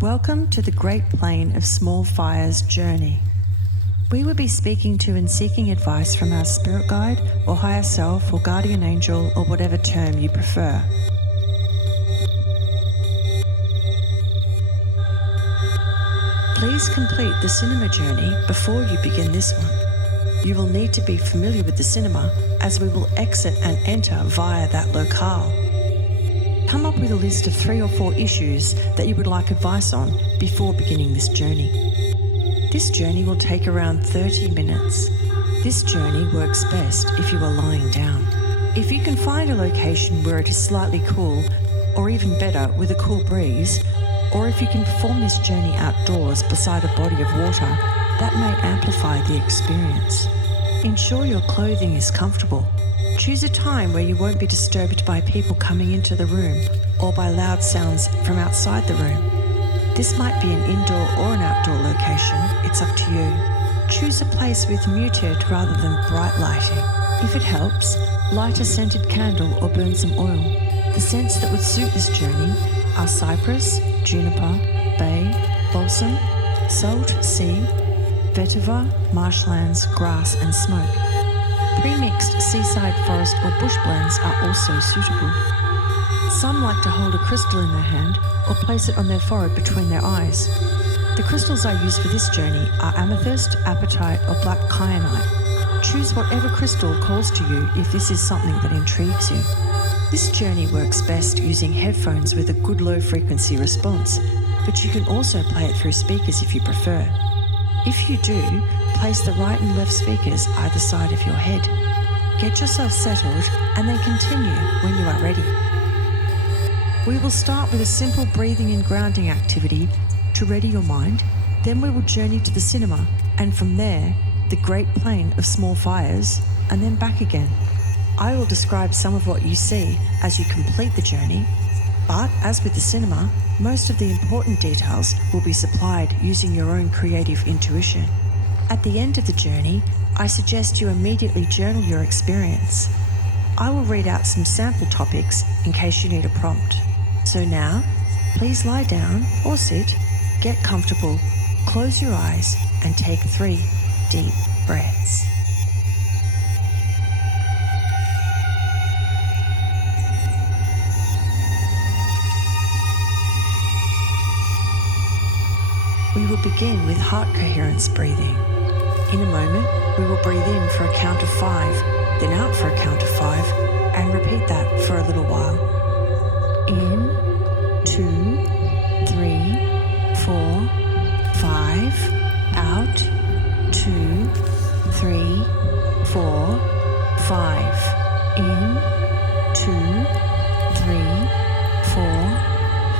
Welcome to the Great Plane of Small Fires journey. We will be speaking to and seeking advice from our spirit guide or higher self or guardian angel or whatever term you prefer. Please complete the cinema journey before you begin this one. You will need to be familiar with the cinema as we will exit and enter via that locale. Come up with a list of 3 or 4 issues that you would like advice on before beginning this journey. This journey will take around 30 minutes. This journey works best if you are lying down. If you can find a location where it is slightly cool, or even better with a cool breeze, or if you can perform this journey outdoors beside a body of water, that may amplify the experience. Ensure your clothing is comfortable. Choose a time where you won't be disturbed by people coming into the room or by loud sounds from outside the room. This might be an indoor or an outdoor location, it's up to you. Choose a place with muted rather than bright lighting. If it helps, light a scented candle or burn some oil. The scents that would suit this journey are cypress, juniper, bay, balsam, salt, sea, vetiver, marshlands, grass and smoke. Pre-mixed seaside forest or bush blends are also suitable. Some like to hold a crystal in their hand or place it on their forehead between their eyes. The crystals I use for this journey are amethyst, apatite or black kyanite. Choose whatever crystal calls to you if this is something that intrigues you. This journey works best using headphones with a good low frequency response, but you can also play it through speakers if you prefer. If you do, place the right and left speakers either side of your head. Get yourself settled and then continue when you are ready. We will start with a simple breathing and grounding activity to ready your mind, then we will journey to the cinema and from there, the Great Plane of Small Fires, and then back again. I will describe some of what you see as you complete the journey, but as with the cinema, most of the important details will be supplied using your own creative intuition. At the end of the journey, I suggest you immediately journal your experience. I will read out some sample topics in case you need a prompt. So now, please lie down or sit, get comfortable, close your eyes and take 3 deep breaths. We will begin with heart coherence breathing. In a moment, we will breathe in for a count of 5, then out for a count of 5, and repeat that for a little while. In, 2, 3, 4, 5, out, 2, 3, 4, 5, in, 2, 3, 4,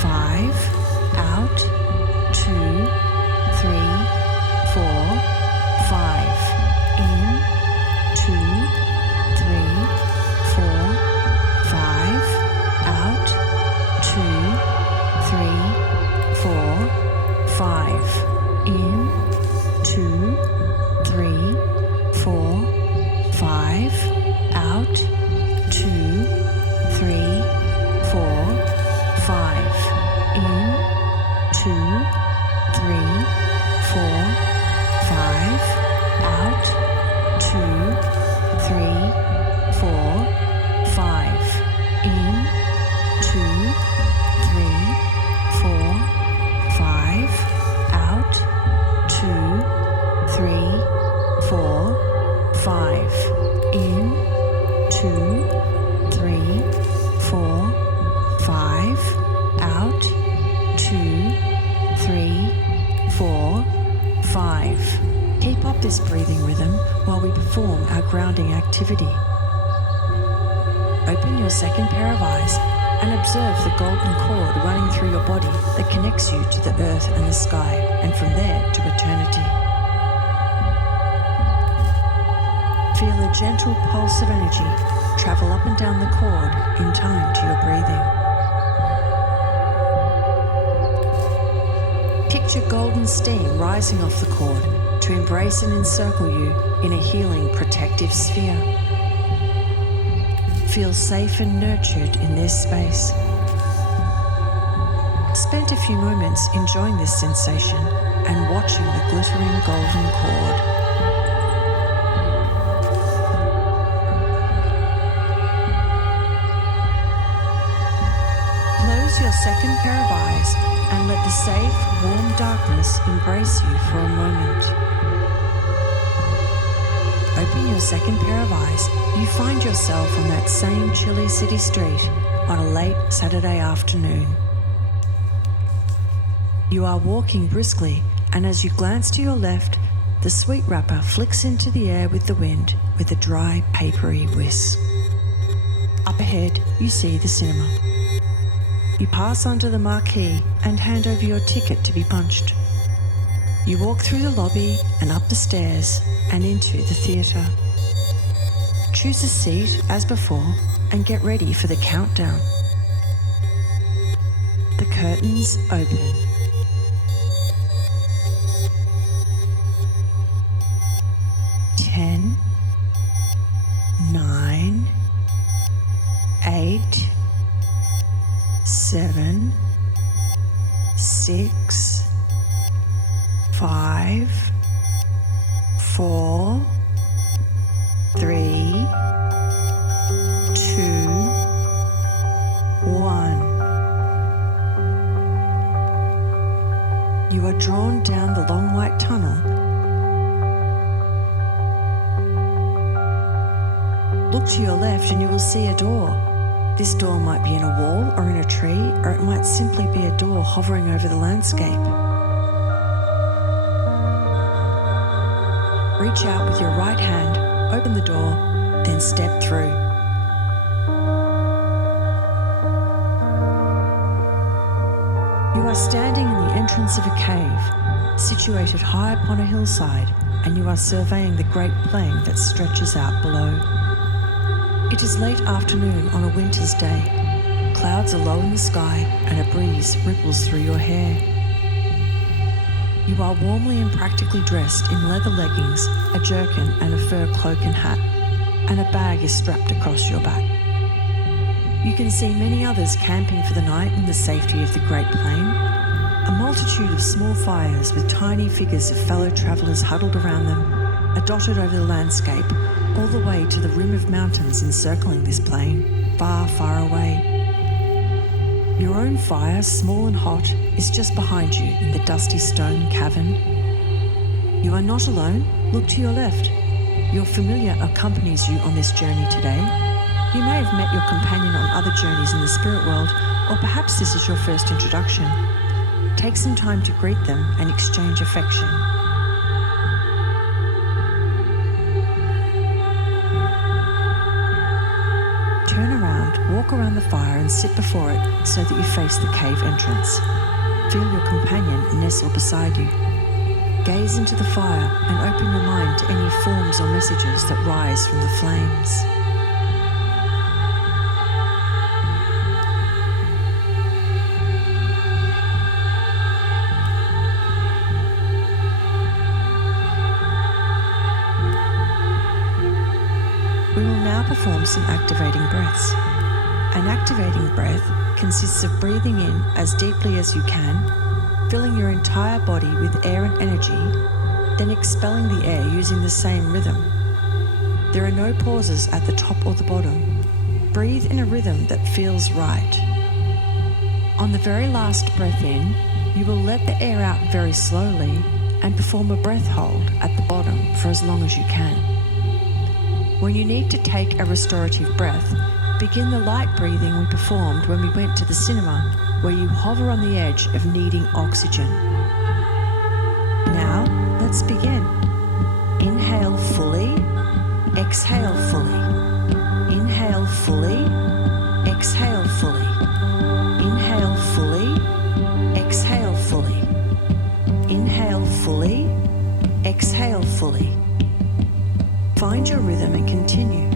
5, out, 2, 3, 4, 5, in, 2, 3, 4, 5, out, 2, 3, 4, 5, in, 2, 3, 4, 5, out, 2, 3, 4, 5, in, 2, 3, 4, 5, out, 2, 3, 4, 5, in, 2, 3, 4, 5, out, 2, 3, 4, 5, in, 2, 3, 4, 5, out, 2, 3, 4, 5. Keep up this breathing rhythm while we perform our grounding activity. Open your second pair of eyes and observe the golden cord running through your body that connects you to the earth and the sky, and from there to eternity. Feel a gentle pulse of energy travel up and down the cord in time to your breathing. Picture golden steam rising off the cord to embrace and encircle you in a healing protective sphere. feel safe and nurtured in this space. Spend a few moments enjoying this sensation and watching the glittering golden cord. Close your second pair of eyes and let the safe, warm darkness embrace you for a moment. Open your second pair of eyes, you find yourself on that same chilly city street on a late Saturday afternoon. You are walking briskly, and as you glance to your left, the sweet wrapper flicks into the air with the wind with a dry, papery whisk. Up ahead, you see the cinema. You pass onto the marquee and hand over your ticket to be punched. You walk through the lobby and up the stairs and into the theatre. Choose a seat as before and get ready for the countdown. The curtains open. 10, 9, 8, 7, 6, 5, 4, 3, 2, 1. You are drawn down the long white tunnel. Look to your left and you will see a door. This door might be in a wall or in a tree, or it might simply be a door hovering over the landscape. Reach out with your right hand, open the door, then step through. You are standing in the entrance of a cave, situated high upon a hillside, and you are surveying the great plain that stretches out below. It is late afternoon on a winter's day. Clouds are low in the sky and a breeze ripples through your hair. You are warmly and practically dressed in leather leggings, a jerkin and a fur cloak and hat, and a bag is strapped across your back. You can see many others camping for the night in the safety of the Great Plain. A multitude of small fires with tiny figures of fellow travellers huddled around them are dotted over the landscape, all the way to the rim of mountains encircling this plain, far, far away. Your own fire, small and hot, is just behind you in the dusty stone cavern. You are not alone. Look to your left. Your familiar accompanies you on this journey today. You may have met your companion on other journeys in the spirit world, or perhaps this is your first introduction. Take some time to greet them and exchange affection. Turn around, walk around the fire and sit before it so that you face the cave entrance. Feel your companion nestle beside you. Gaze into the fire and open your mind to any forms or messages that rise from the flames. We will now perform some activating breaths. An activating breath consists of breathing in as deeply as you can, filling your entire body with air and energy, then expelling the air using the same rhythm. There are no pauses at the top or the bottom. Breathe in a rhythm that feels right. On the very last breath in, you will let the air out very slowly and perform a breath hold at the bottom for as long as you can. When you need to take a restorative breath, begin the light breathing we performed when we went to the cinema, where you hover on the edge of needing oxygen. Now, let's begin. Inhale fully, exhale fully. Inhale fully, exhale fully. Inhale fully, exhale fully. Inhale fully, exhale fully. Find your rhythm and continue.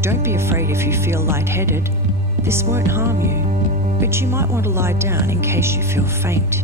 Don't be afraid if you feel lightheaded. This won't harm you, but you might want to lie down in case you feel faint.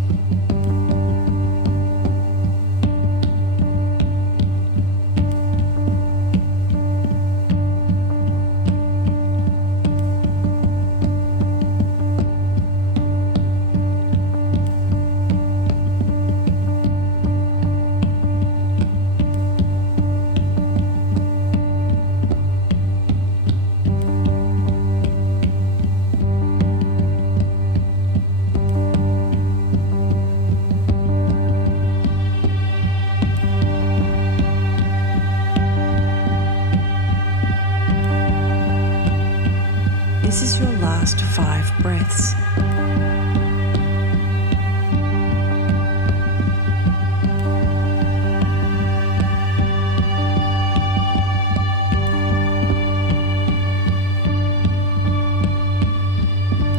your last 5 breaths.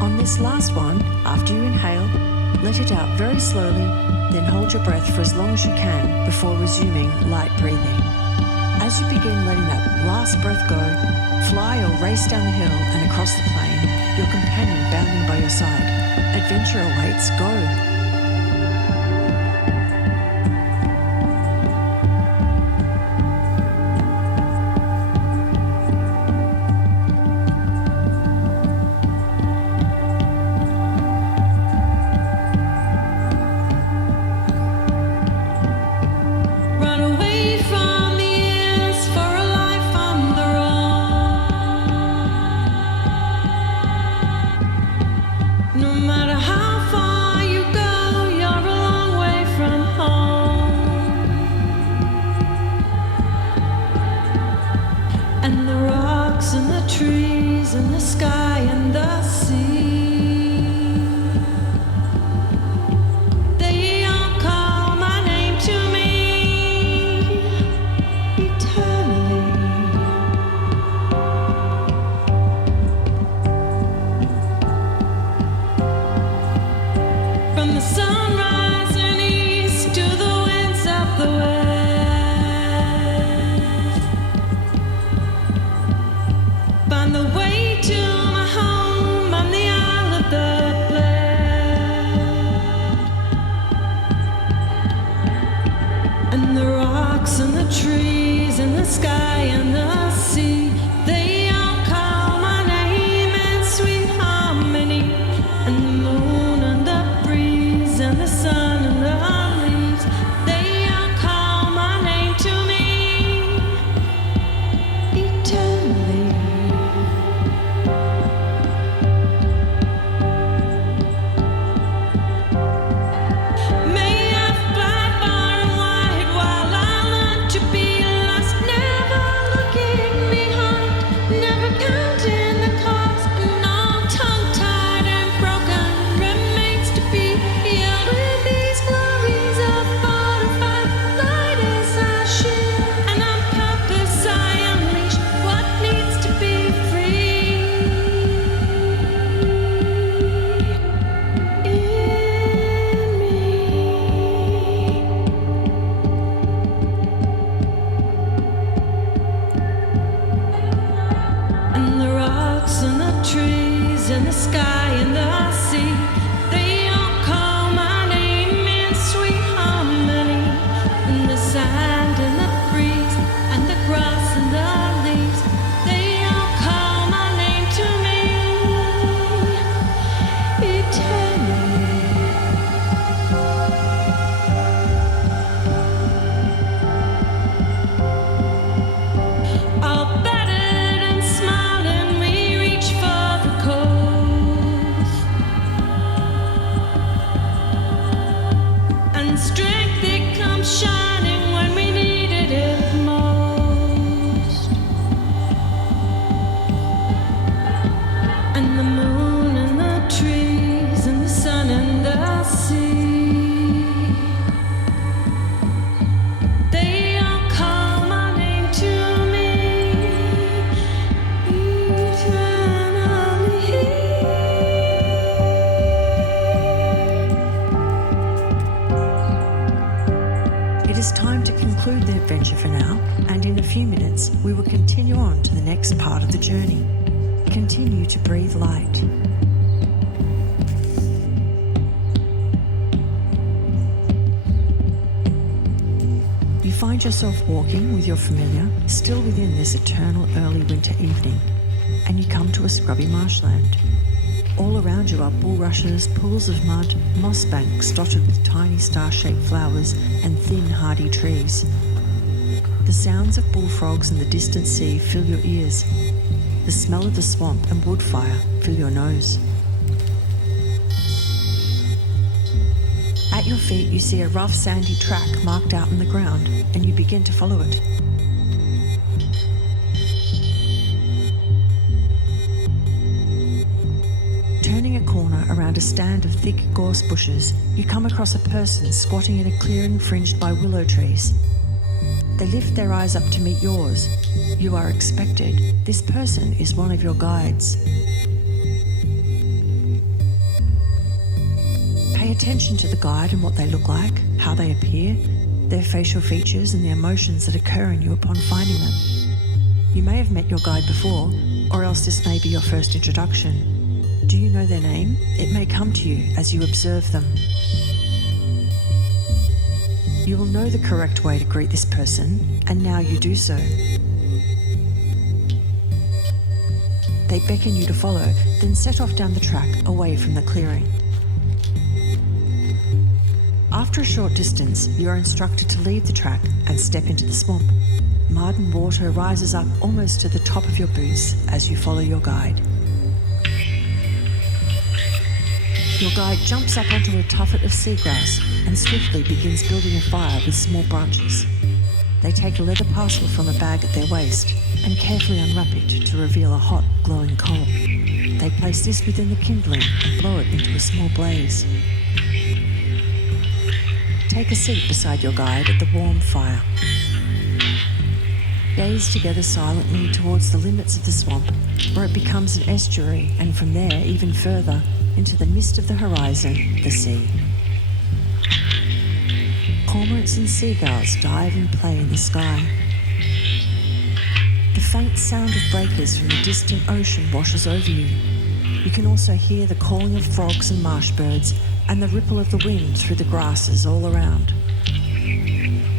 On this last one, after you inhale, let it out very slowly, then hold your breath for as long as you can before resuming light breathing. As you begin letting that last breath go, fly or race down the hill and across the plain, your companion bounding by your side. Adventure awaits, go! For now, and in a few minutes we will continue on to the next part of the journey. Continue to breathe light. You find yourself walking with your familiar still within this eternal early winter evening, and you come to a scrubby marshland. All around you are bulrushes, pools of mud, moss banks dotted with tiny star-shaped flowers and thin hardy trees. The sounds of bullfrogs and the distant sea fill your ears. The smell of the swamp and wood fire fill your nose. At your feet you see a rough sandy track marked out in the ground, and you begin to follow it. corner around a stand of thick gorse bushes, you come across a person squatting in a clearing fringed by willow trees. They lift their eyes up to meet yours. You are expected. This person is one of your guides. Pay attention to the guide and what they look like, how they appear, their facial features and the emotions that occur in you upon finding them. You may have met your guide before, or else this may be your first introduction. Do you know their name? It may come to you as you observe them. You will know the correct way to greet this person, and now you do so. They beckon you to follow, then set off down the track away from the clearing. After a short distance, you are instructed to leave the track and step into the swamp. Mud and water rises up almost to the top of your boots as you follow your guide. Your guide jumps up onto a tuffet of seagrass and swiftly begins building a fire with small branches. They take a leather parcel from a bag at their waist and carefully unwrap it to reveal a hot, glowing coal. They place this within the kindling and blow it into a small blaze. Take a seat beside your guide at the warm fire. Gaze together silently towards the limits of the swamp, where it becomes an estuary, and from there even further into the mist of the horizon, the sea. Cormorants and seagulls dive and play in the sky. The faint sound of breakers from the distant ocean washes over you. You can also hear the calling of frogs and marsh birds and the ripple of the wind through the grasses all around.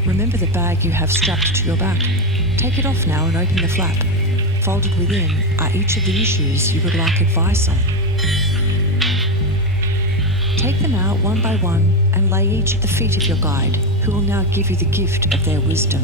Remember the bag you have strapped to your back. Take it off now and open the flap. Folded within are each of the issues you would like advice on. Take them out one by one and lay each at the feet of your guide, who will now give you the gift of their wisdom.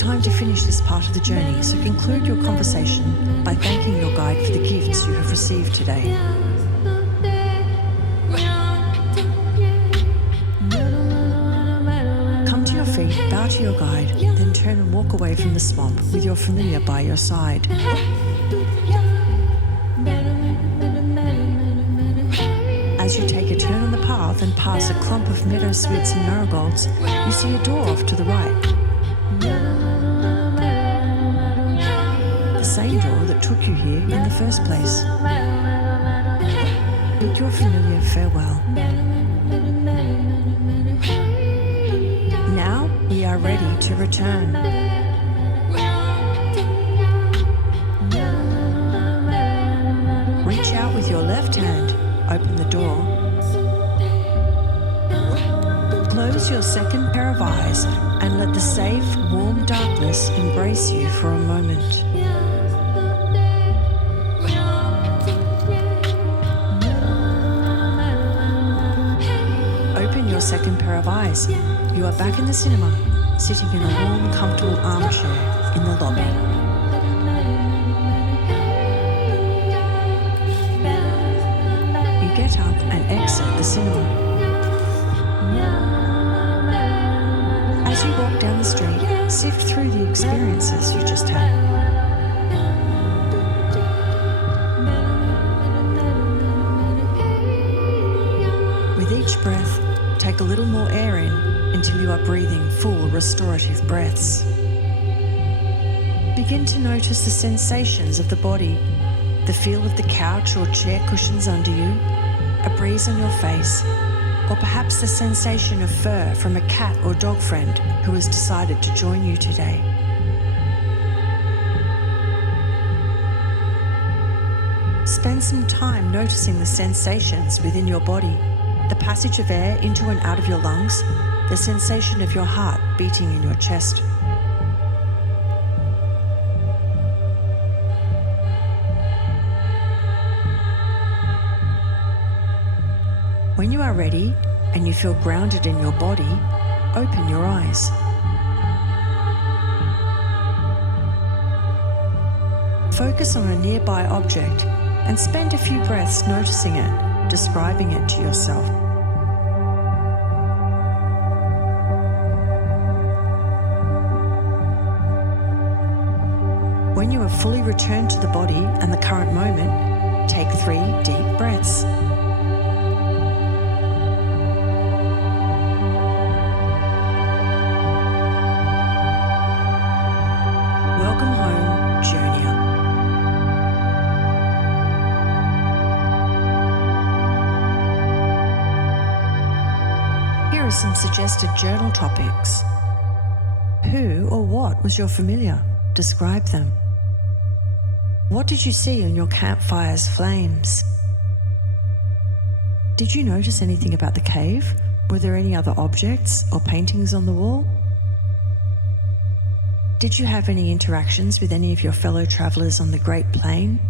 time to finish this part of the journey, so conclude your conversation by thanking your guide for the gifts you have received today. Come to your feet, bow to your guide, then turn and walk away from the swamp with your familiar by your side. As you take a turn on the path and pass a clump of meadow sweets and marigolds, you see a door off to the right. The same door that took you here in the first place. Bid your familiar farewell. Now we are ready to return. Reach out with your left hand, open the door. Close your second pair of eyes and let the safe, warm darkness embrace you for a moment. Open your second pair of eyes. You are back in the cinema, sitting in a warm, comfortable armchair in the lobby. You get up and exit the cinema. As you walk down the street, sift through the experiences you just had. With each breath, take a little more air in until you are breathing full restorative breaths. Begin to notice the sensations of the body, the feel of the couch or chair cushions under you, a breeze on your face, or perhaps the sensation of fur from a cat or dog friend who has decided to join you today. Spend some time noticing the sensations within your body, the passage of air into and out of your lungs, the sensation of your heart beating in your chest. When you are ready and you feel grounded in your body, open your eyes. Focus on a nearby object and spend a few breaths noticing it, describing it to yourself. When you have fully returned to the body and the current moment, take 3 deep breaths. Welcome home, journeyer. Here are some suggested journal topics. Who or what was your familiar? Describe them. What did you see on your campfire's flames? Did you notice anything about the cave? Were there any other objects or paintings on the wall? Did you have any interactions with any of your fellow travelers on the Great Plain?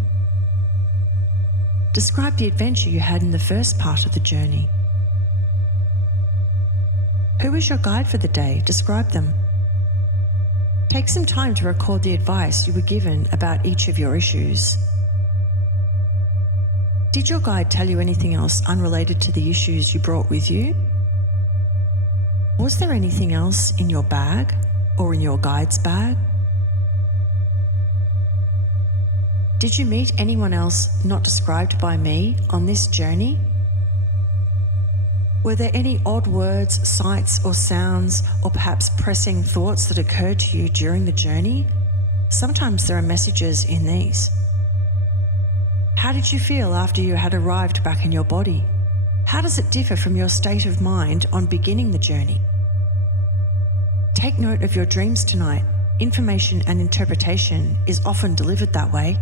Describe the adventure you had in the first part of the journey. Who was your guide for the day? Describe them. Take some time to record the advice you were given about each of your issues. Did your guide tell you anything else unrelated to the issues you brought with you? Was there anything else in your bag or in your guide's bag? Did you meet anyone else not described by me on this journey? Were there any odd words, sights or sounds, or perhaps pressing thoughts that occurred to you during the journey? Sometimes there are messages in these. How did you feel after you had arrived back in your body? How does it differ from your state of mind on beginning the journey? Take note of your dreams tonight. Information and interpretation is often delivered that way.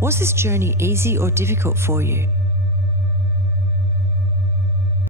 Was this journey easy or difficult for you?